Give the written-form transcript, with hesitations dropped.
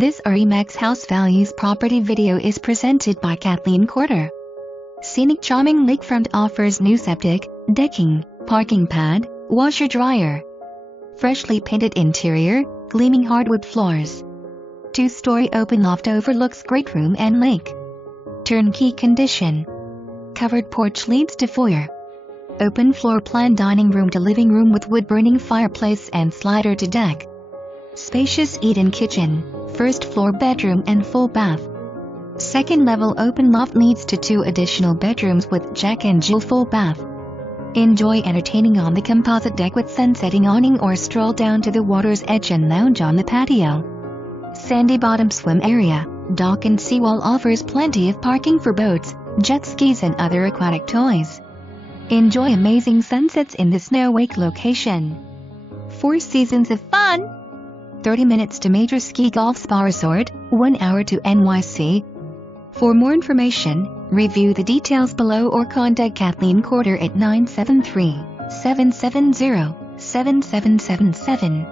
This RE/MAX House Values property video is presented by Kathleen Corder. Scenic charming lakefront offers new septic, decking, parking pad, washer-dryer. Freshly painted interior, gleaming hardwood floors. 2-story open loft overlooks great room and lake. Turnkey condition. Covered porch leads to foyer. Open floor plan dining room to living room with wood-burning fireplace and slider to deck. Spacious eat-in kitchen, first floor bedroom and full bath. Second level open loft leads to 2 additional bedrooms with Jack and Jill full bath. Enjoy entertaining on the composite deck with sun-setting awning or stroll down to the water's edge and lounge on the patio. Sandy bottom swim area, dock and seawall offers plenty of parking for boats, jet skis and other aquatic toys. Enjoy amazing sunsets in the Snow Wake location. 4 seasons of fun! 30 minutes to major ski golf spa resort, 1 hour to NYC. For more information, review the details below or contact Kathleen Corder at 973-770-7777.